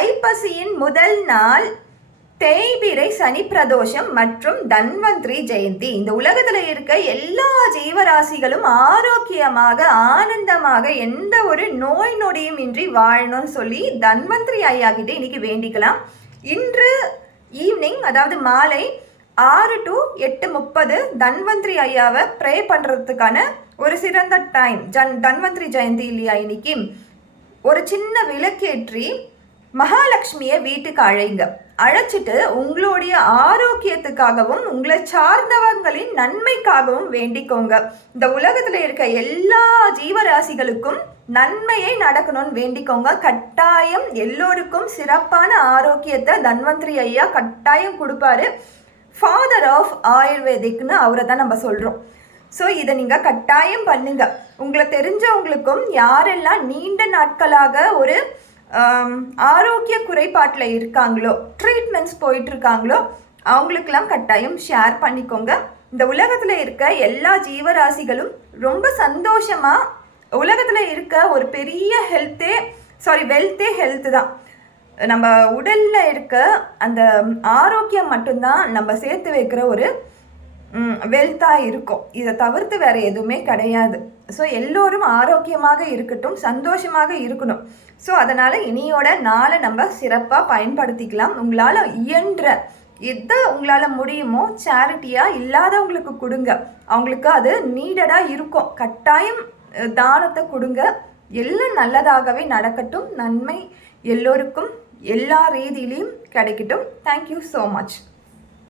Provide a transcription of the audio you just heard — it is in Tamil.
ஐப்பசியின் முதல் நாள் தேய்பிரை சனி பிரதோஷம் மற்றும் தன்வந்திரி ஜெயந்தி. இந்த உலகத்துல இருக்க எல்லா ஜீவராசிகளும் ஆரோக்கியமாக ஆனந்தமாக எந்த ஒரு நோய் நொடியும் இன்றி வாழணும்னு சொல்லி தன்வந்திரி ஐயா கிட்ட இன்னைக்கு வேண்டிக்கலாம். இன்று ஈவினிங் அதாவது மாலை ஆறு டு எட்டு முப்பது தன்வந்திரி ஐயாவை ப்ரே பண்ணுறதுக்கான ஒரு சிறந்த டைம் ஜன் தன்வந்திரி ஜெயந்தி இல்லையா இன்னைக்கு? ஒரு சின்ன விளக்கேற்றி மகாலட்சுமியை வீட்டுக்கு அழைங்க. அழைச்சிட்டு உங்களுடைய ஆரோக்கியத்துக்காகவும் உங்களை சார்ந்தவங்களின் நன்மைக்காகவும் வேண்டிக்கோங்க. இந்த உலகத்துல இருக்க எல்லா ஜீவராசிகளுக்கும் நன்மையை நடக்கணும்னு வேண்டிக்கோங்க. கட்டாயம் எல்லோருக்கும் சிறப்பான ஆரோக்கியத்தை தன்வந்திரி ஐயா கட்டாயம் கொடுப்பாரு. ஃபாதர் ஆஃப் ஆயுர்வேதிக்னு அவரை தான் நம்ம சொல்கிறோம் ஸோ இதை நீங்கள் கட்டாயம் பண்ணுங்க. உங்களை தெரிஞ்சவங்களுக்கும் யாரெல்லாம் நீண்ட நாட்களாக ஒரு ஆரோக்கிய குறைபாட்டில் இருக்காங்களோ ட்ரீட்மெண்ட்ஸ் போயிட்டுருக்காங்களோ அவங்களுக்கெல்லாம் கட்டாயம் ஷேர் பண்ணிக்கோங்க. இந்த உலகத்தில் இருக்க எல்லா ஜீவராசிகளும் ரொம்ப சந்தோஷமாக உலகத்தில் இருக்க ஒரு பெரிய ஹெல்த்தே சாரி வெல்த்தே ஹெல்த்து தான். நம்ம உடலில் இருக்க அந்த ஆரோக்கியம் மட்டும்தான் நம்ம சேர்த்து வைக்கிற ஒரு வெல்த்தாக இருக்கும். இதை தவிர்த்து வேற எதுவுமே கிடையாது. ஸோ எல்லோரும் ஆரோக்கியமாக இருக்கட்டும் சந்தோஷமாக இருக்கணும். ஸோ அதனால் இனியோட நாளை நம்ம சிறப்பாக பயன்படுத்திக்கலாம். உங்களால் இயன்ற எது உங்களால் முடியுமோ சேரிட்டியாக இல்லாதவங்களுக்கு கொடுங்க. அவங்களுக்கு அது நீடடாக இருக்கும். கட்டாயம் தானத்தை கொடுங்க. எல்லாம் நல்லதாகவே நடக்கட்டும். நன்மை எல்லோருக்கும் எல்லா ரீதியிலையும் கிடைக்கட்டும். Thank you so much